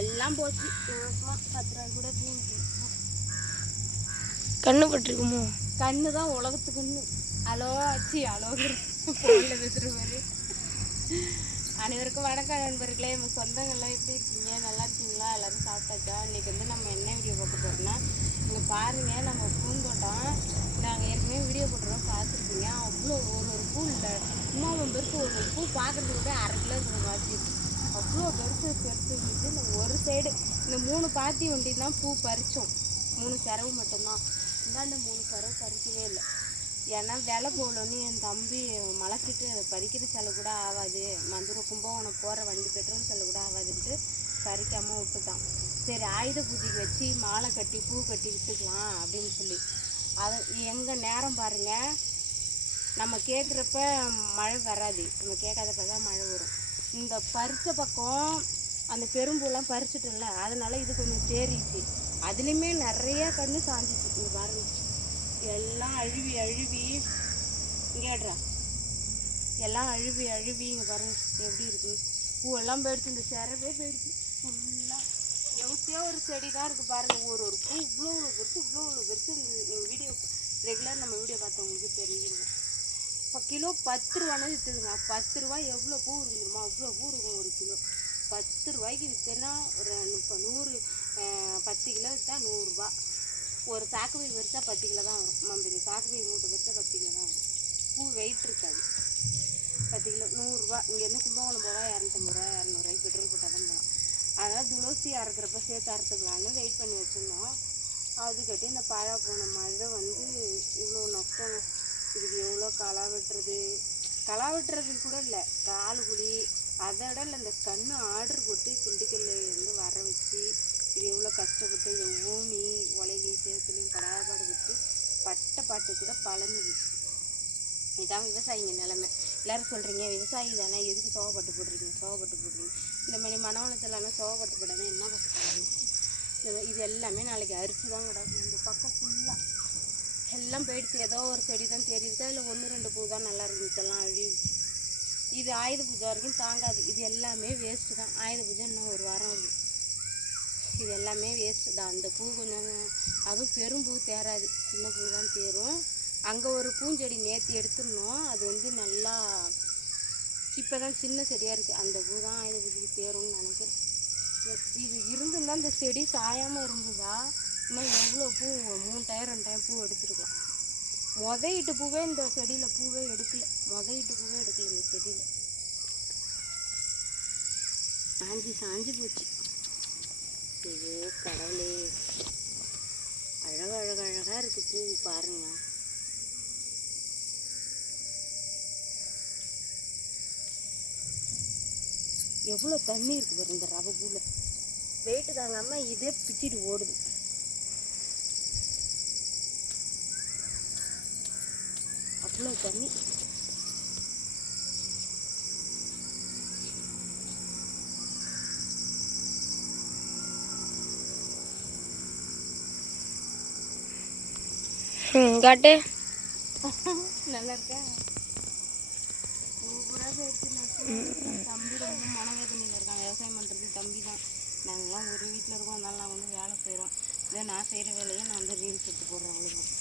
எல்லாம் போச்சு. 10 ரூபாய் கூட பூ கண்ணு பட்டிருக்குமோ? கண்ணு தான் உலகத்துக்குன்னு. அலோ ஆச்சு அலோகிற ஃபோனில் பேசுகிற மாதிரி. அனைவருக்கும் வணக்கம் நண்பர்களே. நம்ம சொந்தங்கள்லாம் எப்படி இருக்கீங்க? நல்லா இருக்கீங்களா? எல்லோரும் சாப்பிட்டாச்சா? இன்றைக்கி வந்து நம்ம என்ன வீடியோ பார்க்க போகிறோம்னா, இங்கே பாருங்கள், நம்ம பூந்தோட்டம் நாங்கள் ஏற்கனவே வீடியோ போட்டுறோம், பார்த்துருப்பீங்க. அவ்வளோ ஒரு பூ இல்லை, சும்மா பெருசு ஒரு பூ பார்க்குறதுக்கு கூட 1/2 கிலோ இருக்கிற மாதிரி அவ்வளோ பெருசு இருந்துச்சு. இந்த ஒரு சைடு இந்த 3 பாத்தி ஒண்டி தான் பூ பறித்தோம். 3 செரவு மட்டும்தான். இந்த 3 செரவு பறிக்கவே இல்லை. ஏன்னா விலை போகலன்னு என் தம்பி மலைச்சிட்டு அதை பறிக்கிற செலவு கூட ஆகாது, மதுரை கும்பகோணம் போகிற வண்டி பெட்ரோல் செலவு கூட ஆகாதுன்ட்டு பறிக்காமல் விட்டுட்டான். சரி ஆயுத பூஜைக்கு வச்சு மாலை கட்டி பூ கட்டி விட்டுக்கலாம் அப்படின்னு சொல்லி. அது எங்கள் நேரம் பாருங்கள், நம்ம கேட்குறப்ப மழை வராது, நம்ம கேட்காதப்ப தான் மழை வரும். இந்த பறித்த பக்கம் அந்த பெரும்பூலாம் பறிச்சிட்டல, அதனால இது கொஞ்சம் தேறிச்சு. அதுலேயுமே நிறைய கன்று சாஞ்சிச்சு. இங்கே பாருங்கள், எல்லாம் அழுவி இங்கேடுறா எல்லாம் அழுவி இங்கே பாருங்கள் எப்படி இருக்குது. பூவெல்லாம் போயிடுச்சு, இந்த செரவே போயிடுச்சு ஃபுல்லாக. எவ்வளோ ஒரு செடி தான் இருக்குது பாருங்கள். ஒரு பூ இவ்வளோ பெருசு. நீங்கள் வீடியோ ரெகுலர் நம்ம வீடியோ பார்த்தவங்களுக்கு தெரிஞ்சிருக்கும். இப்போ கிலோ 10 ரூபான்னு விற்றுதுங்க. 10 ரூபா எவ்வளோ பூ இருக்குதுமா? அவ்வளோ பூ இருக்கும் ஒரு கிலோ. 10 ரூபாய்க்கு விற்றுனா ஒரு 100 10 கிலோ விற்றா 100 ரூபா. ஒரு சாக்கு பை வரிசா 10 கிலோ தான் வரும். மம்பி சாக்கு பை மூட்டை வரிசா 10 கிலோ தான் வரும். பூ வெயிட் இருக்காது. 10 கிலோ 100 ரூபா. இங்கேருந்து கும்பகோணம் போவால் 250 ரூபா 200 ரூபாய்க்கு பெட்ரோல் போட்டால் தான் போகலாம். அதனால் துளசி அறுக்கிறப்ப சேர்த்து அறுத்துக்கலான்னு வெயிட் பண்ணி வச்சுருந்தோம். அதுக்கட்டி இந்த பழ போன மழை வந்து இவ்வளோ நஷ்டம். இதுக்கு எவ்வளோ களை வெட்டுறது கூட இல்லை, கால் குழி அதோட இல்லை. இந்த கன்று ஆர்டர் போட்டு திண்டுக்கல்லேருந்து வர வச்சு இது எவ்வளோ கஷ்டப்பட்டு இதை ஊனி உலையிலையும் சேத்துலையும் படாபாடு விட்டு பட்ட பாட்டு கூட பழந்துச்சு. இதுதான் விவசாயிங்க நிலைமை. எல்லோரும் சொல்கிறீங்க விவசாயி தானே, எதுக்கு சோகப்பட்டு போடுறீங்க. இந்த மாதிரி மனவளத்தில்லாம் சோகப்பட்டு போடாமல் என்ன கஷ்டப்படுறீங்க? இது எல்லாமே நாளைக்கு அரிசி தான் கிடக்கும். இந்த பக்கம் ஃபுல்லாக எல்லாம் போயிடுச்சு. ஏதோ ஒரு செடி தான் தெரியுது, அதில் 1-2 பூ தான் நல்லா இருந்துச்சு, எல்லாம் அழிவுச்சு. இது ஆயுத பூஜை வரைக்கும் தாங்காது. இது எல்லாமே வேஸ்ட்டு தான். ஆயுத பூஜை இன்னும் 1 வாரம் இருக்குது. இது எல்லாமே வேஸ்ட்டு தான். அந்த பூ கொஞ்சம், அதுவும் பெரும் பூ தேராது, சின்ன பூ தான் தேரும். அங்கே ஒரு பூஞ்செடி நேற்று எடுத்துடணும், அது வந்து நல்லா இப்போ தான் சின்ன செடியாக இருக்குது. அந்த பூ தான் ஆயுத பூஜைக்கு தேரும்னு நினைக்கிறேன். இது இருந்துன்னா இந்த செடி சாயாமல் இருந்ததா இன்னும் எவ்வளோ பூ, 3 டயர் 2 டயர் பூ எடுத்துருக்கலாம். மொதயிட்டு பூவே இந்த செடியில் பூவே எடுக்கலை. இந்த செடியில் சாஞ்சி போச்சு. ஐயோ கடவுளே, அழகாக இருக்குது பூ பாருங்க. எவ்வளோ தண்ணி இருக்குது பாருங்க இந்த ரவை பூவில். வெயிட்டு தாங்காமல் இதே பிச்சுட்டு ஓடுது. அவ்வளோ தண்ணி. காட்டு நல்லா இருக்கா? பூரா போயிடுச்சு. தம்பி ரொம்ப மனவேதனையில் இருக்கான். விவசாயம் பண்ணுறது தம்பி தான். நாங்கள்லாம் ஒரு வீட்டில் இருக்கோம், அதனால நான் வந்து வேலை செய்கிறோம். இதே நான் செய்கிற வேலையை நான் வந்து ரீல்ஸ் எடுத்து போடுறேன், அவ்வளோதான்.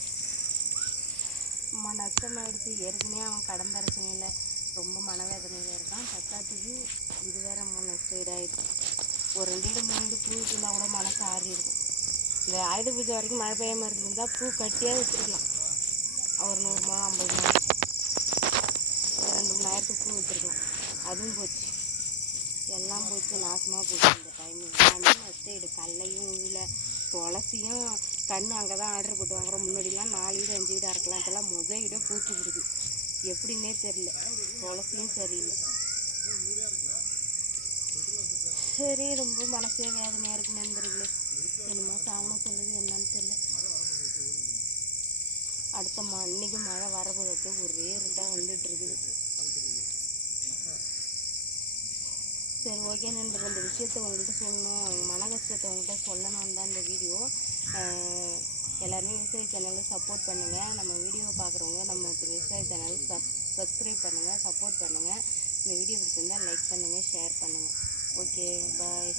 நஷ்டமாயிடுச்சு. ஏற்கனவே அவன் கடன் பிரச்சனையில் ரொம்ப மனவேதனையில் இருக்கான். பத்தாத்துக்கு இது வேற நஷ்டம் இதாகிடுச்சு. ஒரு 2 வீடு 3 வீடு பூ இருந்தால் கூட மனசு ஆறி இருக்கும். இந்த ஆயுத பூஜை வரைக்கும் மழை பெய்யாமல் இருந்திருந்தால் பூ கட்டியாக விற்றுருக்கலாம். ஒரு 100 முழம் 50 முழம் 2 மணி நேரத்துக்கு பூ விற்றுருக்கலாம். அதுவும் போச்சு, எல்லாம் போச்சு, நாசமாக போச்சு. இந்த டைமு எல்லாமே நஷ்டம். கடலையும் உள்ள துளசியும் கன்று அங்கே தான் ஆர்டர் போட்டு வாங்குறோம். முன்னாடிலாம் 4 வீடு 5 வீடு அறுக்கலாம். இப்போல்லாம் வீடே பூச்சி விடுது, எப்படின்னே தெரில. துளசியும் சரியில்லை. சரி, ரொம்ப மனசே வேதனையாக இருக்குது நண்பர்களே. என்னமோ சாவனம் சொல்லுது, என்னன்னு தெரியல. அடுத்த இன்னைக்கு மழை வரப்போது, ஒரே இருட்டாக வந்துட்டு இருக்குது. சரி ஓகே நண்பர், இந்த விஷயத்தை உங்கள்கிட்ட சொல்லணும், மன கஷ்டத்தை உங்கள்கிட்ட சொல்லணும்னு தான் இந்த வீடியோ. எல்லாருமே விவசாய சேனலுக்கு சப்போர்ட் பண்ணுங்கள். நம்ம வீடியோ பார்க்குறவங்க நம்ம விவசாய சேனலுக்கு சப்ஸ்கிரைப் பண்ணுங்கள், சப்போர்ட் பண்ணுங்கள். இந்த வீடியோ பிடிச்சிருந்தால் லைக் பண்ணுங்கள், ஷேர் பண்ணுங்கள். ஓகே, பாய்.